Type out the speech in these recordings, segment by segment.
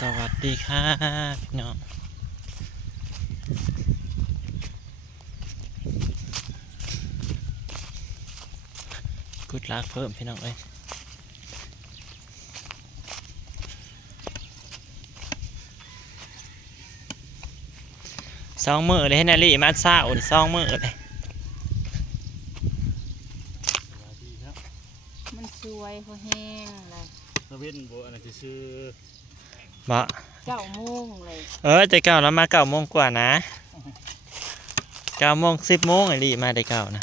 สวัสดีค่ะพี่น้องกุดลักเพิ่มพี่น้องเอ้ยสองมือเลยให้นาลีมาซ่าอุ่นสองมือเลยมันสวยเขาแห้งเลยตะเวนโบอันนั้นคือชื่อ บ่เก้าโมงเลยเออแต่เก่าแล้วมาเก้าโมงกว่านะเก้าโมงสิบโมงไอ้ลีมาได้เก่านะ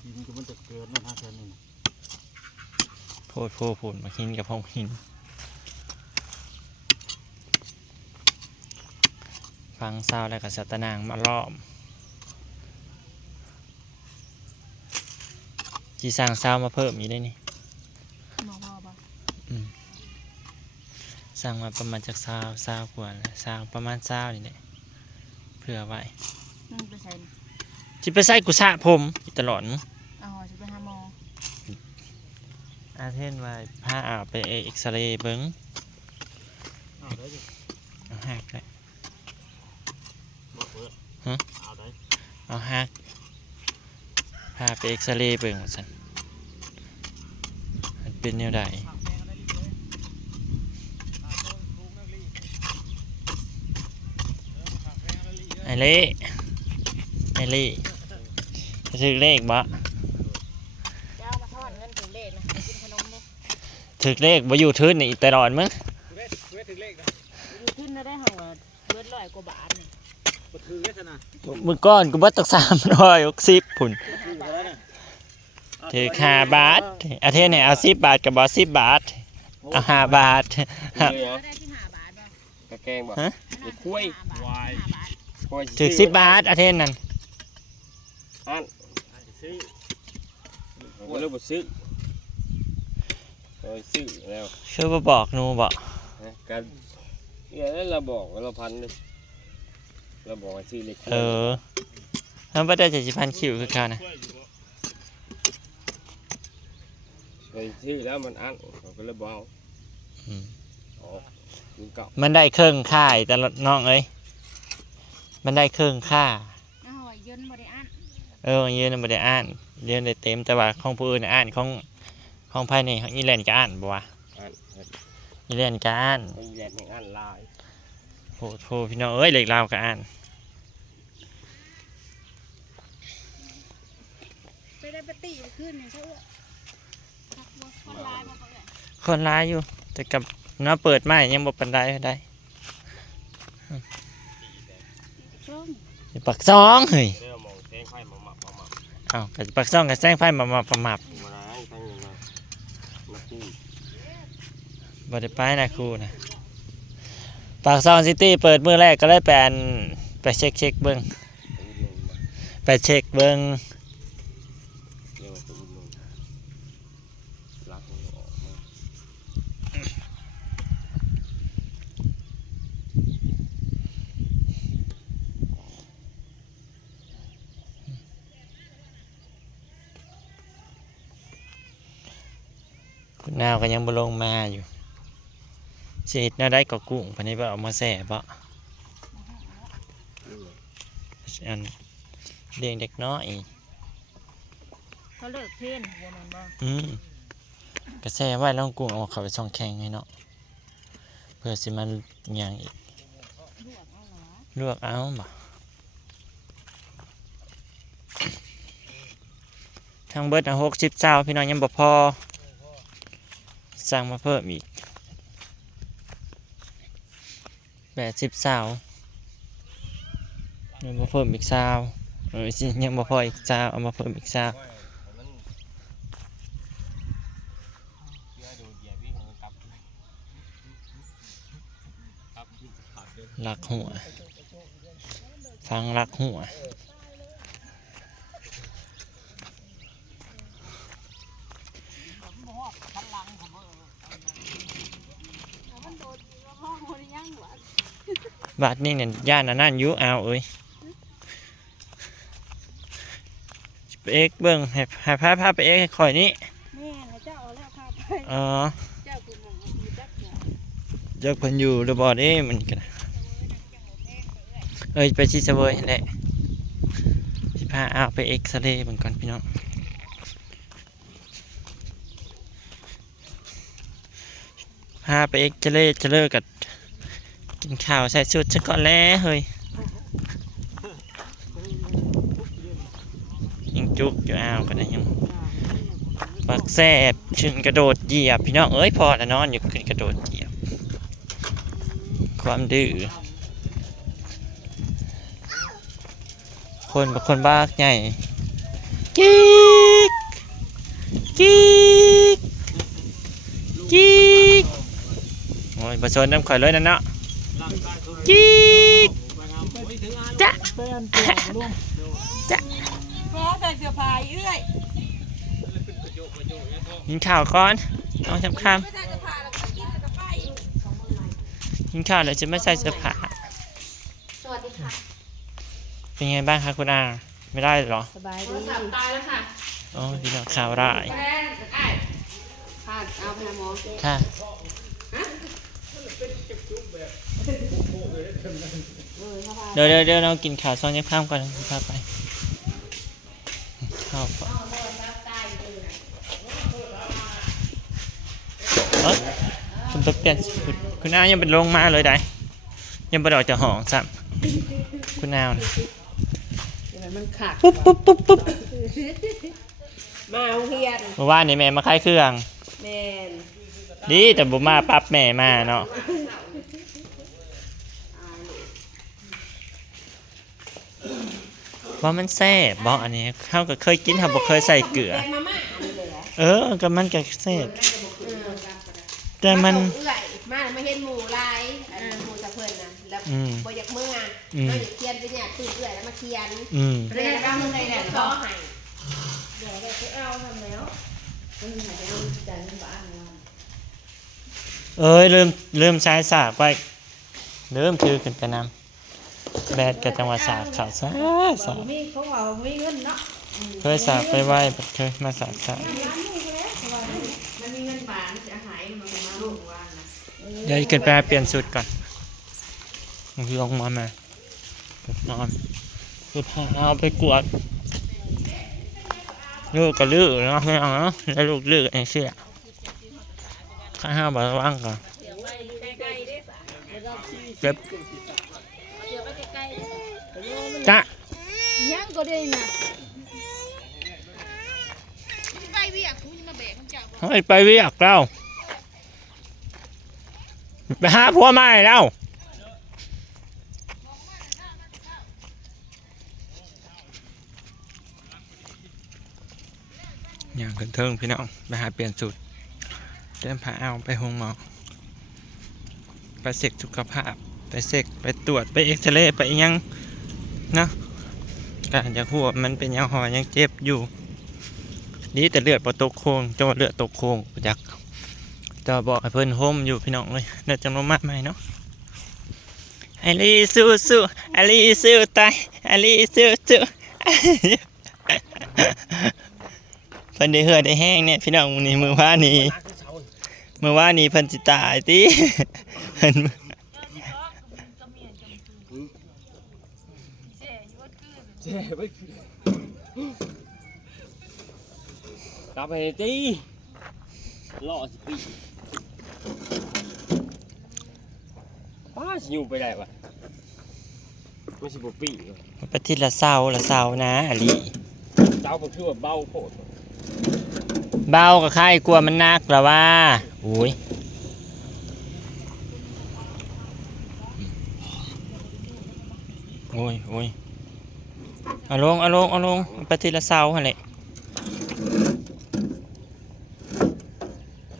ทีนี้ก็มันจะเกิดนะฮะแค่นี้โพดโพดโพดมาหินกับพงหินฟังเศร้าแล้วก็สัตนางมาล้อมจีสร้างเศร้ามาเพิ่มอีกได้นี่ สร้างมาประมาณจากเศร้าเศร้ากว่าแล้วสร้างประมาณเศร้านี่แหละเผื่อไว้นั่นไปใส่จิไปใส่กุสระผมอยู่ตลอดมั้งเอาหอจะไปหาหมออาเทนไว้ผ้าอาบไปเอ็กซเรย์เบิ้งเอาได้ดิเอาหักเลยบ่เปิดฮะเอาได้เอาหักพาไปเอ็กซเรย์เบิ่งว่าซั่นมันเป็นแนวใด ไอเล่ไอเล่จะถึกเลขบ่เจ้ามาทอดเงินถึงเลขนะกินขนมเลยถึกเลขบ่อยู่ทื้นนี่ตลอดมั้งเวทเวทถึงเลขนะอยู่ขึ้นแล้วได้ห่างเบิดร้อยกว่าบาทนี่บ่ถือเวทนะมือก้อนกูบ่ตักสามร้อยหกสิบพุ่นถือแล้วนะถือห้าบาทอาเทนเนี่ยเอาสิบบาทกับบ่สิบบาทเอาห้าบาท ได้ที่ห้าบาทบ่กระแกงบ่ฮะ ไอ้คุ้ยวาย ห้าบาทคุ้ยถึกสิบบาทอาเทนนั่นอันซื้อผมก็เลยบ่ซื้อโอ้ยซื้อแล้วคือบ่บอกหนูบ่นะกันเนี่ยแล้วเราบอกว่าเราพันเลยเราบอกว่าซื้อเล็กเออทำบ่ได้เจ็ดสิบพันคิวคือเขานะช่วยอยู่บ่ไปซื้อแล้วมันอันเราก็เลยบ่เอาอืมอ๋อคุณเก่า มันได้เครื่องค่ายแต่ละน้องเอ้ย มันได้เครื่องค่าเอาไว้เยินบ่ได้อ่านเออยืนบ่ได้อ่านเรียนได้เต็มแต่ว่าของผู้อื่นน่ะอ่านของของภายในของอีแลนด์ก็อ่านบ่วะอันเฮ็ดอีแลนด์ก็อ่านให้แลนด์ให้อันลายโหโหพี่น้องเอ้ยเหล็กลาวก็อ่านไปได้ปฏิขึ้นนี่ใช่ไหมทักว่าคนร้ายบ่เขาเลยคนร้ายอยู่แต่กับเนาะเปิดไม้ยังบ่ปานใดได้ ช่วง อยู่ ปักซองเฮ้ยเด้อมองแทงไฟมาหมับมาหมับเอ้ากับปักซองกับแซงไฟมามาประมับมาล้างทั้งยังไงมาคู่บ่ได้ไปนะครูนะปากซองซิตี้เปิดมื้อแรกก็เลยไปอันไปเช็คเช็คเบิ่งตูนลงมาไปเช็คเบิ่ง เรียกว่าตูนลงลักมันออกมา คุณ นาวก็ยังบ่ลงมาอยู่สิเฮ็ดแนวใดก็กุ้งพันนี้บ่เอามาแซ่บ่อันเลี้ยงเด็กน้อยเขาเลิกเพ่นหัวมันบ่อืมก็แซ่ไว้แล้วกุ้งเอาเข้าไปช่องแข็งให้เนาะเพื่อสิมันหยังอีกลวกเอาเหรอลวกเอาบ่ทั้งเบิดหกสิบเจ้าพี่น้องยังบ่พอ จ้างมาเพิ่มอีกแปดสิบสาวยัมาเพิ่มอีกสาวเออยังมาพออีกสาวเอามาเพิ่มอีกสาวลักหัว ฟังลักหัว มันโดดห้องคนยังหวะ บาดนี่เนี่ยย่านอันนั่นอยุเอาเอ้ยไปเอ็กเบิ้งให้ให้พาพาไปเอ็กให้ข่อยนี่แม่นะเจ้าเอาแล้วพาไปอ๋อเจ้ากูมองเอาดีดักหัวจักเพิ่นอยู่หรือบ่เด้มันก็ได้เอ้ยไปที่เสวยนั่นแหละสิพาเอาไปเอ็กซเรย์เบิ่งก่อนพี่น้องพาไปเอ็กซเรย์จะเลิกกับ กินข้าวใส่ชุดซะก่อนแล้วเฮ้ยยังจุกอยู่อ้าวกันนะยังปักแซบขึ้นกระโดดเหยียบพี่น้องเอ้ยพอแล้วนอนอยู่ขึ้นกระโดดเหยียบ ความดื้อคนเป็นคนบ้าใหญ่กิ๊กกิ๊กกิ๊กโอ้ยประชนน้ำข่อยเลยนั่นเนาะ กิ๊กจ๊ะเพราะใส่เสื้อผ้าเอื้อยกินข้าวก่อนต้องสำคัญไม่ใส่เสื้อผ้าแล้วก็กินแล้วก็ไปกินข้าวแล้วจะไม่ใส่เสื้อผ้าสวัสดีค่ะเป็นไงบ้างคะคุณอาไม่ได้เหรอสบายดีสับตายแล้วค่ะอ๋อพี่น้องข่าวร้ายแม่ไอ้ค่ะเอาไปหาหมอค่ะ เดี๋ยวเดี๋ยวเดี๋ยวเรากินข้าวซอยยับข้ามก่อนพาไปข้าวก่อนเอ้ยคุณไปเปลี่ยนชุดคุณอายังเป็นลงมาเลยได้ ยังไปดอกจากห้องซ้ำคุณอาน่ะมันขาดปุ๊บปุ๊บปุ๊บปุ๊บมาโรงเรียนเมื่อวานนี่แม่มาขายเครื่องแม่นดีแต่บุมาปั๊บแม่มาเนาะ ว่ามันแซ่บบอกอันนี้เขาก็เคยกินเขาบอกเคยใส่เกลือแกงมาม่าอันนี้เลยเหรอเออก็มันก็แซ่บแต่มัน เอื้อยมาไม่เห็นหมูลายอันหมูตะเพิ่นนะแล้วอืมบ่อยากเมื่ออืมเราอยากเขียนไปเนี่ยตื่นเอื้อยแล้วมาเขียนอืมเรียนเอาในแหละขอให้เอ้ยเริ่มเริ่มใช้สากไปเริ่มถือขึ้นไปนำ แบดกับจังหวัดสากข่าวสากสากมีเขาบอกว่ามีเงินเนาะเคยสากไปไหว้เคยมาสากสากมันมีเงินบาทมันจะหายมันมาลูกว่านะเดี๋ยวขึ้นไปเปลี่ยนชุดก่อนลงมามานอนคือพาเอาไปกวดลูกก็ลื้อเนาะไม่เอาเนาะแล้วลูกลื้อไอ้เชี่ยข้าห้าบาทว่างก่อนเจ็บ จ้ะยังก็ได้นะไปเวียกคุณมาแบกข้าเจ้าเฮ้ยไปเวียกเราไปหาผัวใหม่แล้วอย่างขึ้นเทิงพี่น้องไปหาเปลี่ยนสูตรเดินพาเอาไปหงหมอไปเซ็กสุขภาพ ไปเซ็กไปตรวจไปเอ็กซเรย์ไปอิหยังเนะการจะหัวมันเป็นยังหอยังเจ็บอยู่ นี่แต่เลือดปตกโคงจังหวะเลือดตกโคงจากจะบอกให้เพิ่อนโฮมอยู่พี่น้องเลยเลือดจำนวนมากไหมเนาะไอลีสู้สู้ไอลีสู้ตายไอลีสู้สู้เพิ่นได้เหือดได้แห้งเนี่ยพี่น้องนี่มือว่านี่มือว่านี่เพิ่นสิตายติเพิ่น เจ็บไปกลับไปตีล่อสิปีป้าสิอยู่ไปได้ปะไม่ใช่บ่ปีหรอกปฏิละเศร้าละเศร้านะอลีเจ้าก็คือว่าเบาโพดเบากับใครกลัวมันนักละว่าอุ้ยโอ้ยโอ้ย เอาลงเอาลงเอาลงไปทีละเสาหั่นแหละ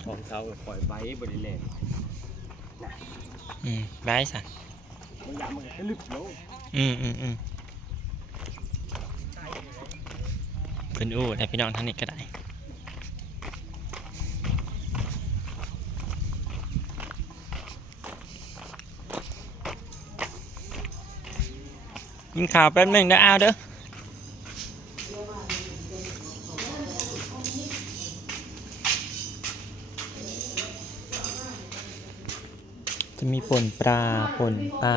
ของเขาก็ปล่อยไปบริเลนอืมบายสันมันยามมันก็ลึกแล้วอืมอืมอืมเพิ่นอู้แต่พี่น้องท่านนี้ก็ได้กินข้าวแป๊บหนึงเด้อเอาเด้อ มีป่นปลาป่นปลา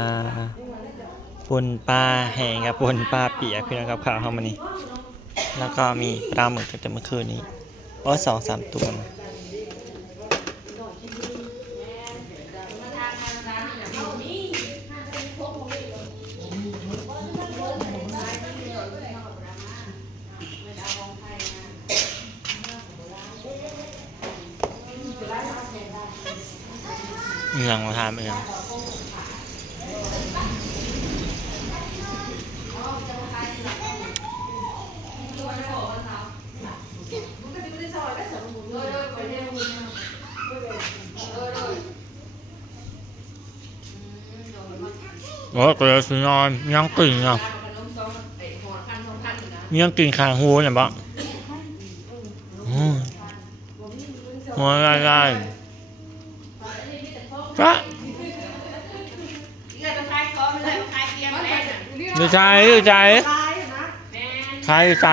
ป่นปลาแห้งกับป่นปลาเปียกพี่น้องครับข่าวเข้ามานี่แล้วก็มีปลาหมึกจากเมื่อคืนนี้โอ้สองสามตัว เมืองมาทานเองโอ้ก็เลยสินอนยังกลิ่นอะยังกลิ่นขางหูเนี่ยบ่อืมหัวง่ายๆ ก็เลือดมาคลายคอมันเลยมาคลายเตียงแม่น่ะดูใจดูใจใครใจ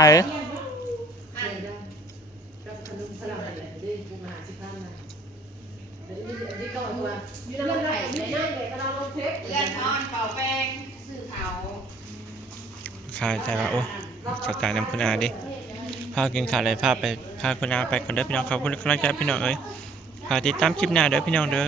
อันเลือดไข่เลือดนอนเป่าแป้งซื้อเขาใครใจว่าโอ้สักายนำคุณอาดิพากินขาวอะไรพาไปพาคุณอาไปคนเด้อพี่น้องขอบคุณกำลังใจพี่น้องเอ้ยพาติดตามคลิปหน้าเด้อพี่น้องเด้อ